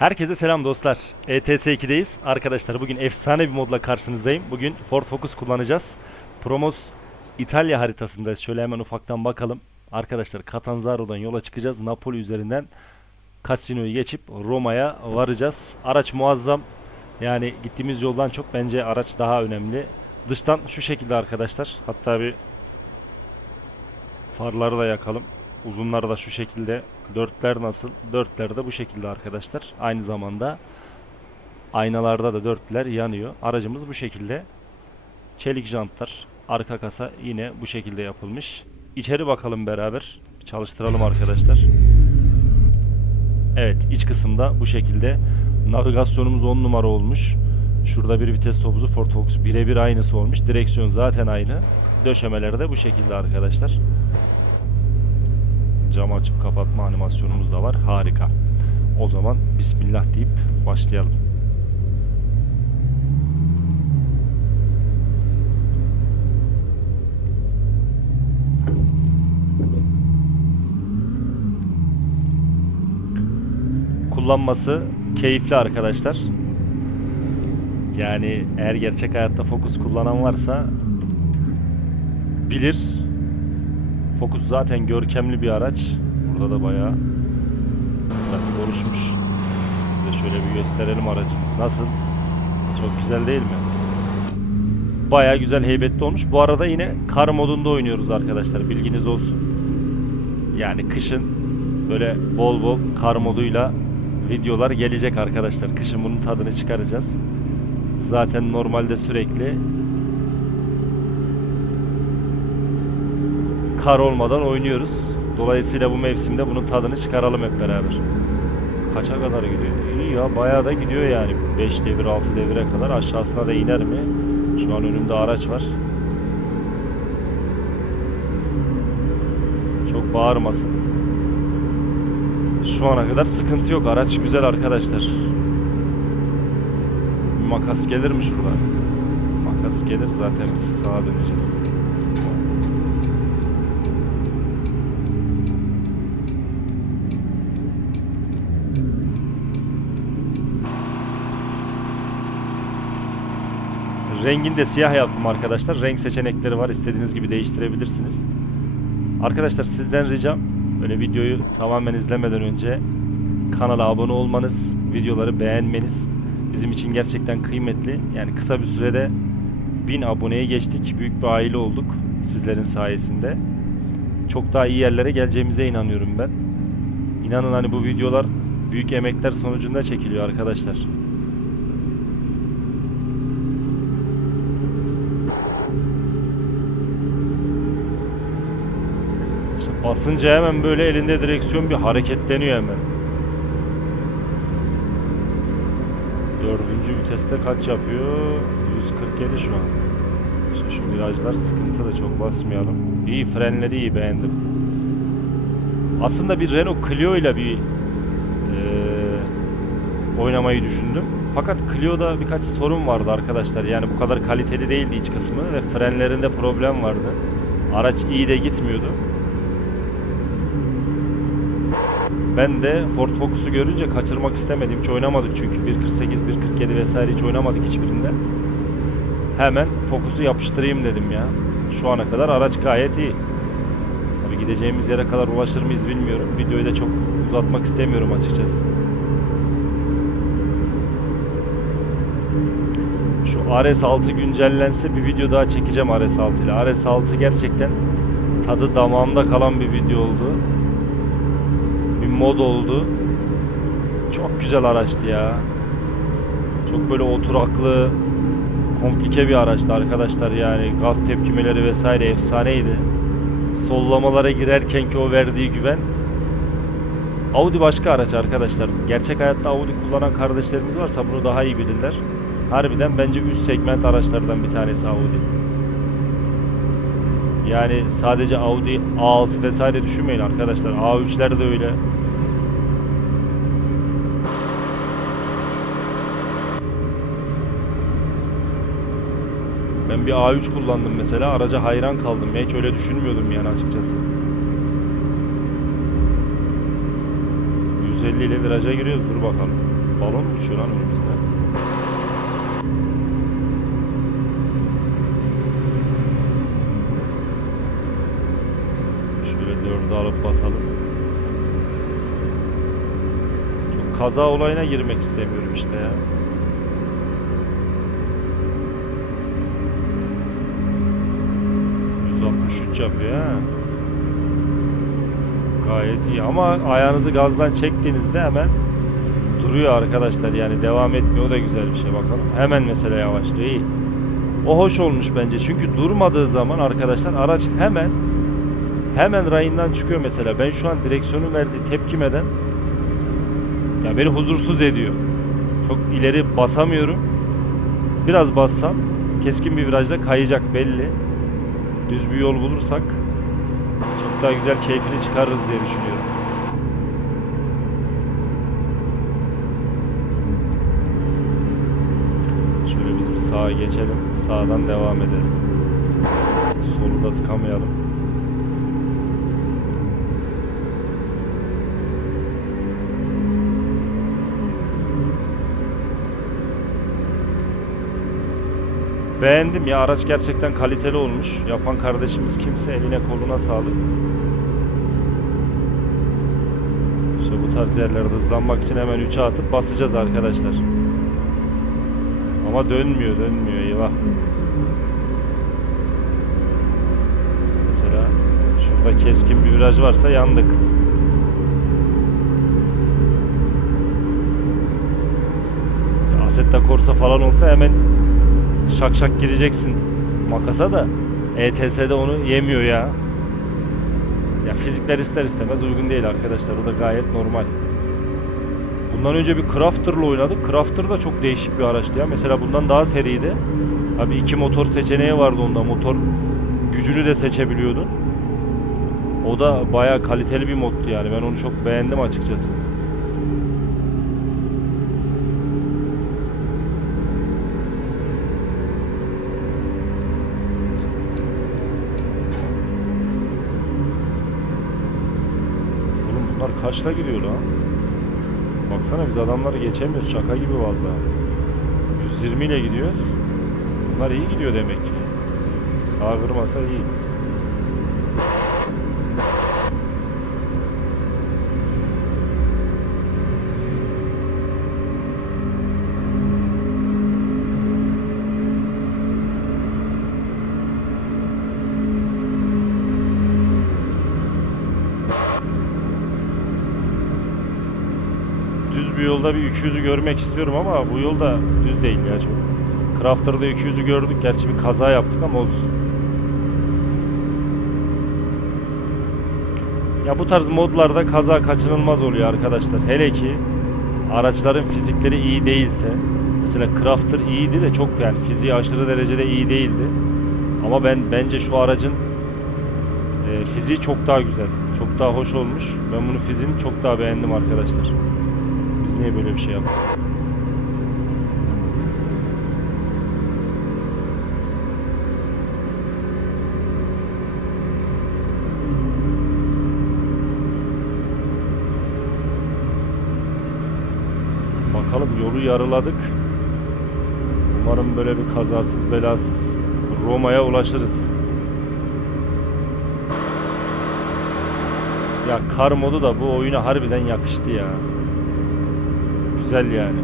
Herkese selam dostlar. E ETS 2'deyiz. Arkadaşlar bugün efsane bir modla karşınızdayım. Bugün Ford Focus kullanacağız. Promos İtalya haritasındayız. Şöyle hemen ufaktan bakalım. Arkadaşlar Catanzaro'dan yola çıkacağız. Napoli üzerinden Cassino'yu geçip Roma'ya varacağız. Araç muazzam. Yani gittiğimiz yoldan çok bence araç daha önemli. Dıştan şu şekilde arkadaşlar. Hatta bir farları da yakalım. Uzunlar da şu şekilde. Dörtler nasıl? Dörtler de bu şekilde arkadaşlar. Aynı zamanda aynalarda da dörtler yanıyor. Aracımız bu şekilde. Çelik jantlar. Arka kasa yine bu şekilde yapılmış. İçeri bakalım beraber. Çalıştıralım arkadaşlar. Evet iç kısımda bu şekilde. Navigasyonumuz 10 numara olmuş. Şurada bir vites topuzu Ford Focus birebir aynısı olmuş. Direksiyon zaten aynı. Döşemeleri de bu şekilde arkadaşlar. Cam açıp kapatma animasyonumuz da var. Harika. O zaman Bismillah deyip başlayalım. Kullanması keyifli arkadaşlar. Yani eğer gerçek hayatta Focus kullanan varsa bilir. Focus zaten görkemli bir araç. Burada da bayağı trafik oluşmuş. Size şöyle bir gösterelim aracımız. Nasıl? Çok güzel değil mi? Bayağı güzel heybetli olmuş. Bu arada yine kar modunda oynuyoruz arkadaşlar. Bilginiz olsun. Yani kışın böyle bol bol kar moduyla videolar gelecek arkadaşlar. Kışın bunun tadını çıkaracağız. Zaten normalde sürekli kar olmadan oynuyoruz. Dolayısıyla bu mevsimde bunun tadını çıkaralım hep beraber. Kaça kadar gidiyor? İyi ya bayağı da gidiyor yani. 5 devir 6 devire kadar aşağısına da iner mi? Şu an önümde araç var. Çok bağırmasın. Şu ana kadar sıkıntı yok. Araç güzel arkadaşlar. Bir makas gelir mi şurada? Makas gelir zaten biz sağa döneceğiz. Rengini de siyah yaptım arkadaşlar. Renk seçenekleri var. İstediğiniz gibi değiştirebilirsiniz. Arkadaşlar sizden ricam böyle videoyu tamamen izlemeden önce kanala abone olmanız, videoları beğenmeniz bizim için gerçekten kıymetli. Yani kısa bir sürede 1000 aboneye geçtik. Büyük bir aile olduk sizlerin sayesinde. Çok daha iyi yerlere geleceğimize inanıyorum ben. İnanın hani bu videolar büyük emekler sonucunda çekiliyor arkadaşlar. Basınca hemen böyle elinde direksiyon bir hareketleniyor hemen. Dördüncü viteste kaç yapıyor? 147 şu an. İşte şu virajlar sıkıntılı çok basmayalım. İyi frenleri iyi beğendim. Aslında bir Renault Clio ile bir eee, oynamayı düşündüm. Fakat Clio'da birkaç sorun vardı arkadaşlar. Yani bu kadar kaliteli değildi iç kısmı ve frenlerinde problem vardı. Araç iyi de gitmiyordu. Ben de Ford Focus'u görünce kaçırmak istemedim. Hiç oynamadık çünkü 1.48, 1.47 vesaire hiç oynamadık hiçbirinde. Hemen Focus'u yapıştırayım dedim ya. Şu ana kadar araç gayet iyi. Tabii gideceğimiz yere kadar ulaşır mıyız bilmiyorum. Videoyu da çok uzatmak istemiyorum açıkçası. Şu RS6 güncellense bir video daha çekeceğim RS6 ile. RS6 gerçekten tadı damağımda kalan bir video oldu. Mod oldu. Çok güzel araçtı ya. Çok böyle oturaklı, komplike bir araçtı arkadaşlar yani. Gaz tepkimeleri vesaire efsaneydi. Sollamalara girerken ki o verdiği güven. Audi başka araç arkadaşlar. Gerçek hayatta Audi kullanan kardeşlerimiz varsa bunu daha iyi bilirler. Harbiden bence üst segment araçlardan bir tanesi Audi. Yani sadece Audi A6 vesaire düşünmeyin arkadaşlar. A3'ler de öyle. Ben bir A3 kullandım mesela. Araca hayran kaldım. Ya hiç öyle düşünmüyordum yani açıkçası. 150 ile viraja giriyoruz. Dur bakalım. Balon mu uçuyor lan önümüzde? Şöyle dördü alıp basalım. Çok kaza olayına girmek istemiyorum işte ya. Yapıyor ha. Gayet iyi ama ayağınızı gazdan çektiğinizde hemen duruyor arkadaşlar yani devam etmiyor o da güzel bir şey bakalım. Hemen mesela yavaşlıyor iyi. O hoş olmuş bence çünkü durmadığı zaman arkadaşlar araç hemen hemen rayından çıkıyor mesela. Ben şu an direksiyonun verdiği tepkimeden ya beni huzursuz ediyor. Çok ileri basamıyorum. Biraz bassam keskin bir virajda kayacak belli. Düz bir yol bulursak çok daha güzel keyfini çıkarırız diye düşünüyorum. Şöyle biz bir sağa geçelim. Sağdan devam edelim. Solu da tıkamayalım. Beğendim ya araç gerçekten kaliteli olmuş. Yapan kardeşimiz kimse eline koluna sağlık. İşte bu tarz yerlerde hızlanmak için hemen 3'e atıp basacağız arkadaşlar. Ama dönmüyor dönmüyor eyvah. Mesela şurada keskin bir viraj varsa yandık. Ya Assetto Corsa falan olsa hemen şak şak gireceksin makasa da ETS'de onu yemiyor ya. Ya fizikler ister istemez uygun değil arkadaşlar. O da gayet normal. Bundan önce bir Crafter'la oynadık. Crafter da çok değişik bir araçtı ya. Mesela bundan daha seriydi. Tabii iki motor seçeneği vardı onda. Motor gücünü de seçebiliyordun. O da bayağı kaliteli bir moddu yani. Ben onu çok beğendim açıkçası. Kaçla gidiyor lan? Baksana biz adamları geçemiyoruz. Şaka gibi vallahi. 120 ile gidiyoruz. Bunlar iyi gidiyor demek ki. Sağ iyi. düz bir yolda bir 200'ü görmek istiyorum ama bu yolda düz değil ya çok. Crafter'da 200'ü gördük. Gerçi bir kaza yaptık ama olsun. Ya bu tarz modlarda kaza kaçınılmaz oluyor arkadaşlar. Hele ki araçların fizikleri iyi değilse. Mesela Crafter iyiydi de çok yani fiziği aşırı derecede iyi değildi. Ama ben bence şu aracın e, fiziği çok daha güzel. Çok daha hoş olmuş. Ben bunun fiziğini çok daha beğendim arkadaşlar. Biz niye böyle bir şey yaptık? Bakalım yolu yarıladık. Umarım böyle bir kazasız belasız Roma'ya ulaşırız. Ya kar modu da bu oyuna harbiden yakıştı ya. Güzel yani.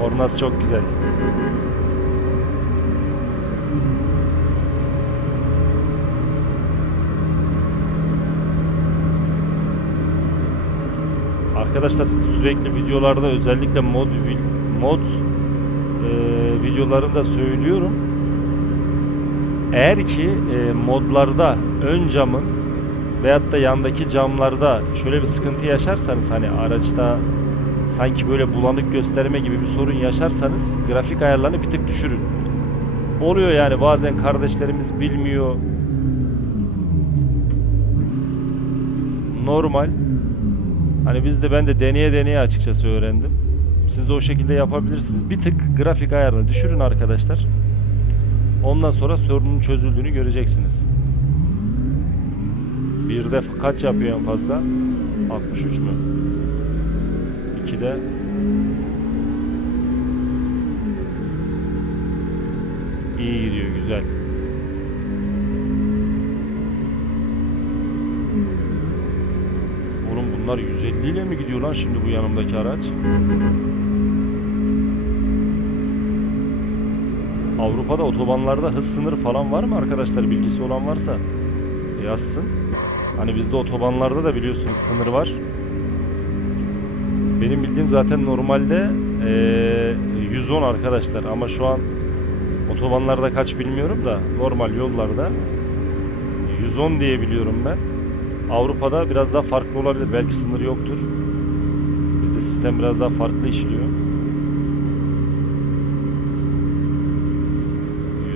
Kornası çok güzel. Arkadaşlar sürekli videolarda özellikle mod mod e, videolarında söylüyorum. Eğer ki e, modlarda ön camın veyahut da yandaki camlarda şöyle bir sıkıntı yaşarsanız hani araçta sanki böyle bulanık gösterme gibi bir sorun yaşarsanız grafik ayarlarını bir tık düşürün. Oluyor yani bazen kardeşlerimiz bilmiyor. Normal. Hani biz de ben de deneye deneye açıkçası öğrendim. Siz de o şekilde yapabilirsiniz. Bir tık grafik ayarını düşürün arkadaşlar. Ondan sonra sorunun çözüldüğünü göreceksiniz. Bir de kaç yapıyor en fazla? 63 mü? 2'de iyi gidiyor güzel. Oğlum bunlar 150 ile mi gidiyor lan şimdi bu yanımdaki araç? Avrupa'da otobanlarda hız sınırı falan var mı arkadaşlar? Bilgisi olan varsa yazsın. Hani bizde otobanlarda da biliyorsunuz sınır var. Benim bildiğim zaten normalde eee, 110 arkadaşlar ama şu an otobanlarda kaç bilmiyorum da normal yollarda 110 diye biliyorum ben. Avrupa'da biraz daha farklı olabilir. Belki sınır yoktur. Bizde sistem biraz daha farklı işliyor.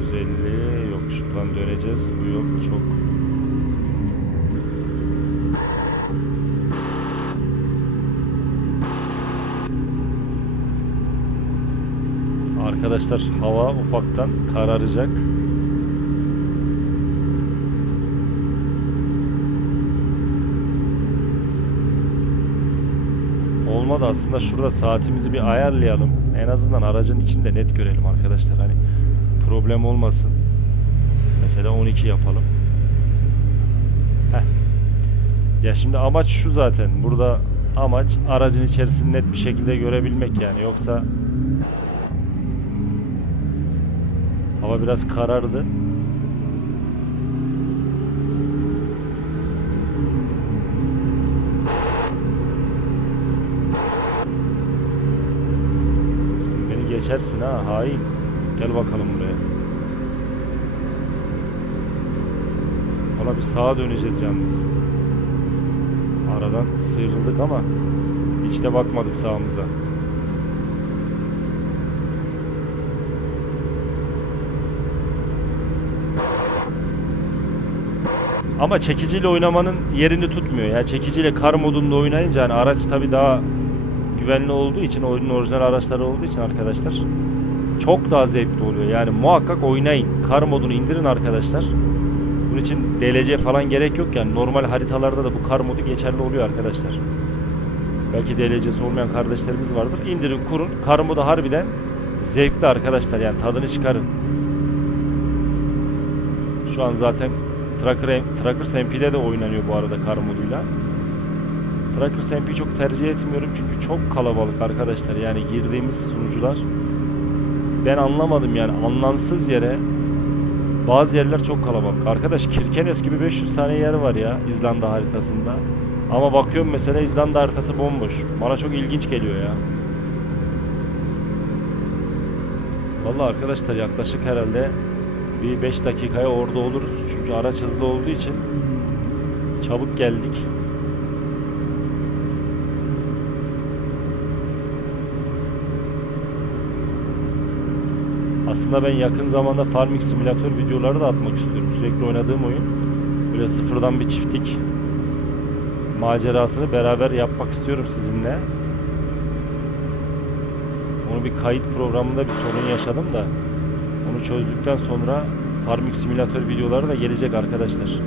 150 yok şuradan döneceğiz. Bu yok çok. Arkadaşlar hava ufaktan kararacak. Olmadı aslında şurada saatimizi bir ayarlayalım. En azından aracın içinde net görelim arkadaşlar. Hani problem olmasın. Mesela 12 yapalım. Heh. Ya şimdi amaç şu zaten. Burada amaç aracın içerisini net bir şekilde görebilmek yani. Yoksa hava biraz karardı. Sen beni geçersin ha hain. Gel bakalım buraya. Ona bir sağa döneceğiz yalnız. Aradan sıyrıldık ama hiç de bakmadık sağımıza. Ama çekiciyle oynamanın yerini tutmuyor. Ya çekiciyle kar modunda oynayınca hani araç tabii daha güvenli olduğu için oyunun orijinal araçları olduğu için arkadaşlar çok daha zevkli oluyor. Yani muhakkak oynayın. Kar modunu indirin arkadaşlar. Bunun için DLC falan gerek yok yani normal haritalarda da bu kar modu geçerli oluyor arkadaşlar. Belki DLC'si olmayan kardeşlerimiz vardır. İndirin kurun. Kar modu harbiden zevkli arkadaşlar yani tadını çıkarın. Şu an zaten Tracker, Trackers MP'de de oynanıyor bu arada kar moduyla. Trackers MP'yi çok tercih etmiyorum çünkü çok kalabalık arkadaşlar. Yani girdiğimiz sunucular ben anlamadım yani anlamsız yere bazı yerler çok kalabalık. Arkadaş Kirkenes gibi 500 tane yer var ya İzlanda haritasında. Ama bakıyorum mesela İzlanda haritası bomboş. Bana çok ilginç geliyor ya. Vallahi arkadaşlar yaklaşık herhalde bir 5 dakikaya orada oluruz. Çünkü araç hızlı olduğu için çabuk geldik. Aslında ben yakın zamanda Farming Simulator videoları da atmak istiyorum. Sürekli oynadığım oyun. Böyle sıfırdan bir çiftlik macerasını beraber yapmak istiyorum sizinle. Onu bir kayıt programında bir sorun yaşadım da onu çözdükten sonra Farming Simulator videoları da gelecek arkadaşlar.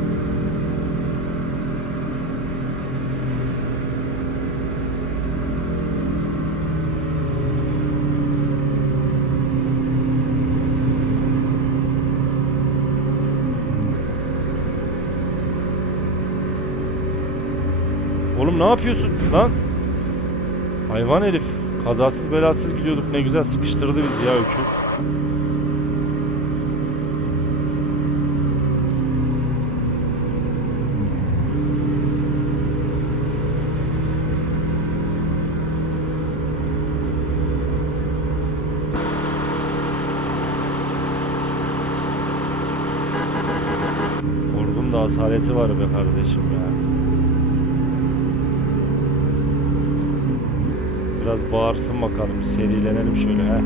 Oğlum ne yapıyorsun lan? Hayvan herif. Kazasız belasız gidiyorduk ne güzel sıkıştırdı bizi ya öküz. Ford'un da asaleti var be kardeşim ya. Biraz bağırsın bakalım. Bir serilenelim şöyle he.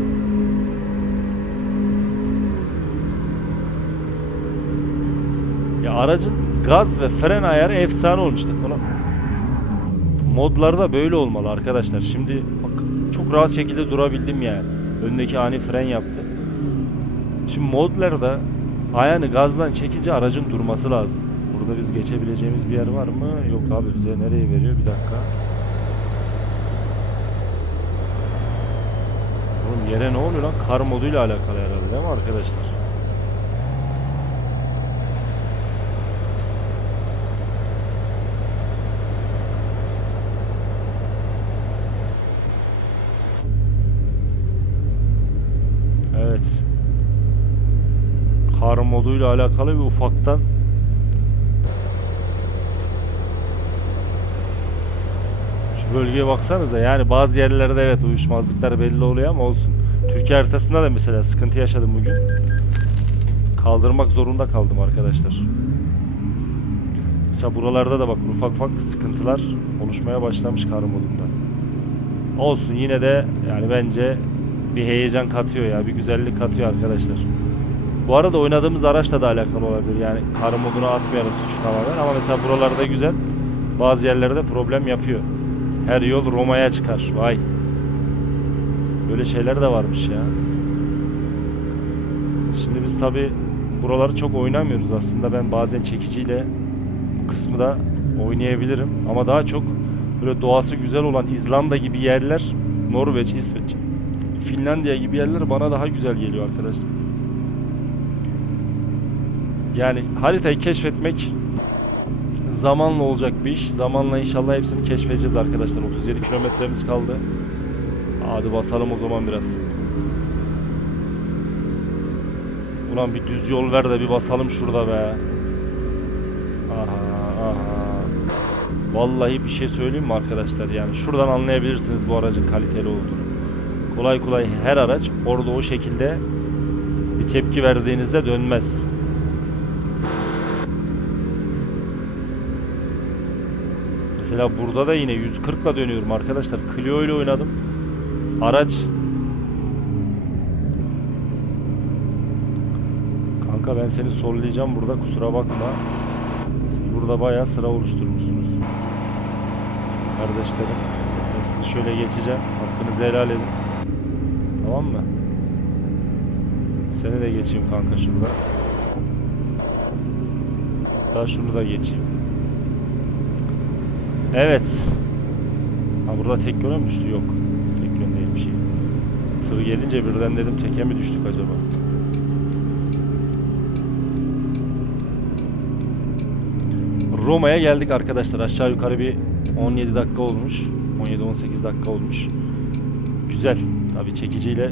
Ya aracın gaz ve fren ayarı efsane olmuş. da. Ulan modlarda böyle olmalı arkadaşlar. Şimdi bak çok rahat şekilde durabildim yani. Öndeki ani fren yaptı. Şimdi modlarda ayağını gazdan çekince aracın durması lazım. Burada biz geçebileceğimiz bir yer var mı? Yok abi bize nereye veriyor? Bir dakika. Yere ne oluyor lan? Kar moduyla alakalı herhalde değil mi arkadaşlar? Evet. Kar moduyla alakalı bir ufaktan bölgeye baksanıza yani bazı yerlerde evet uyuşmazlıklar belli oluyor ama olsun. Türkiye haritasında da mesela sıkıntı yaşadım bugün. Kaldırmak zorunda kaldım arkadaşlar. Mesela buralarda da bakın ufak ufak sıkıntılar oluşmaya başlamış kar modunda. Olsun yine de yani bence bir heyecan katıyor ya bir güzellik katıyor arkadaşlar. Bu arada oynadığımız araçla da alakalı olabilir yani kar moduna atmayalım suçu tamamen ama mesela buralarda güzel bazı yerlerde problem yapıyor. Her yol Roma'ya çıkar. Vay. Böyle şeyler de varmış ya. Şimdi biz tabi buraları çok oynamıyoruz. Aslında ben bazen çekiciyle bu kısmı da oynayabilirim. Ama daha çok böyle doğası güzel olan İzlanda gibi yerler, Norveç, İsveç, Finlandiya gibi yerler bana daha güzel geliyor arkadaşlar. Yani haritayı keşfetmek zamanla olacak bir iş. Zamanla inşallah hepsini keşfedeceğiz arkadaşlar. 37 kilometremiz kaldı. Hadi basalım o zaman biraz. Ulan bir düz yol ver de bir basalım şurada be. Aha aha. Vallahi bir şey söyleyeyim mi arkadaşlar? Yani şuradan anlayabilirsiniz bu aracın kaliteli olduğunu. Kolay kolay her araç orada o şekilde bir tepki verdiğinizde dönmez. Mesela burada da yine 140 ile dönüyorum arkadaşlar. Clio ile oynadım. Araç Kanka ben seni sollayacağım burada kusura bakma. Siz burada bayağı sıra oluşturmuşsunuz. Kardeşlerim. Ben sizi şöyle geçeceğim. Hakkınızı helal edin. Tamam mı? Seni de geçeyim kanka şurada. Hatta şunu da geçeyim. Evet. Ha burada tek yöne mi düştü? Yok. Tek yön değilmiş. Tır gelince birden dedim teke mi düştük acaba? Roma'ya geldik arkadaşlar. Aşağı yukarı bir 17 dakika olmuş. 17-18 dakika olmuş. Güzel. Tabii çekiciyle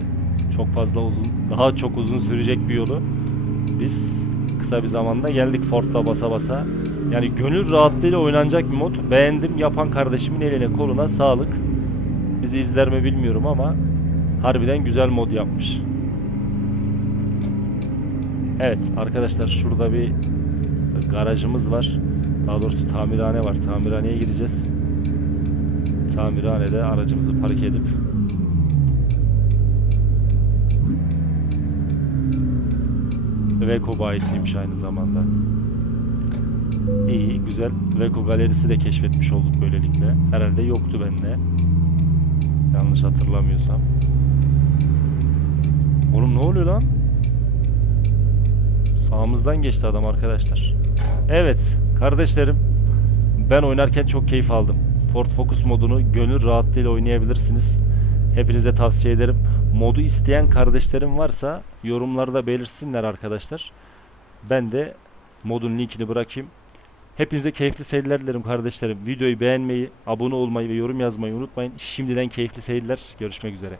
çok fazla uzun, daha çok uzun sürecek bir yolu. Biz kısa bir zamanda geldik Ford'la basa basa. Yani gönül rahatlığıyla oynanacak bir mod. Beğendim. Yapan kardeşimin eline koluna sağlık. Bizi izler mi bilmiyorum ama harbiden güzel mod yapmış. Evet arkadaşlar şurada bir garajımız var. Daha doğrusu tamirhane var. Tamirhaneye gireceğiz. Tamirhanede aracımızı park edip Veko bayisiymiş aynı zamanda. İyi, güzel. Veko galerisi de keşfetmiş olduk böylelikle. Herhalde yoktu bende. Yanlış hatırlamıyorsam. Oğlum ne oluyor lan? Sağımızdan geçti adam arkadaşlar. Evet kardeşlerim. Ben oynarken çok keyif aldım. Ford Focus modunu gönül rahatlığıyla oynayabilirsiniz. Hepinize tavsiye ederim. Modu isteyen kardeşlerim varsa yorumlarda belirsinler arkadaşlar. Ben de modun linkini bırakayım. Hepinize keyifli seyirler dilerim kardeşlerim. Videoyu beğenmeyi, abone olmayı ve yorum yazmayı unutmayın. Şimdiden keyifli seyirler. Görüşmek üzere.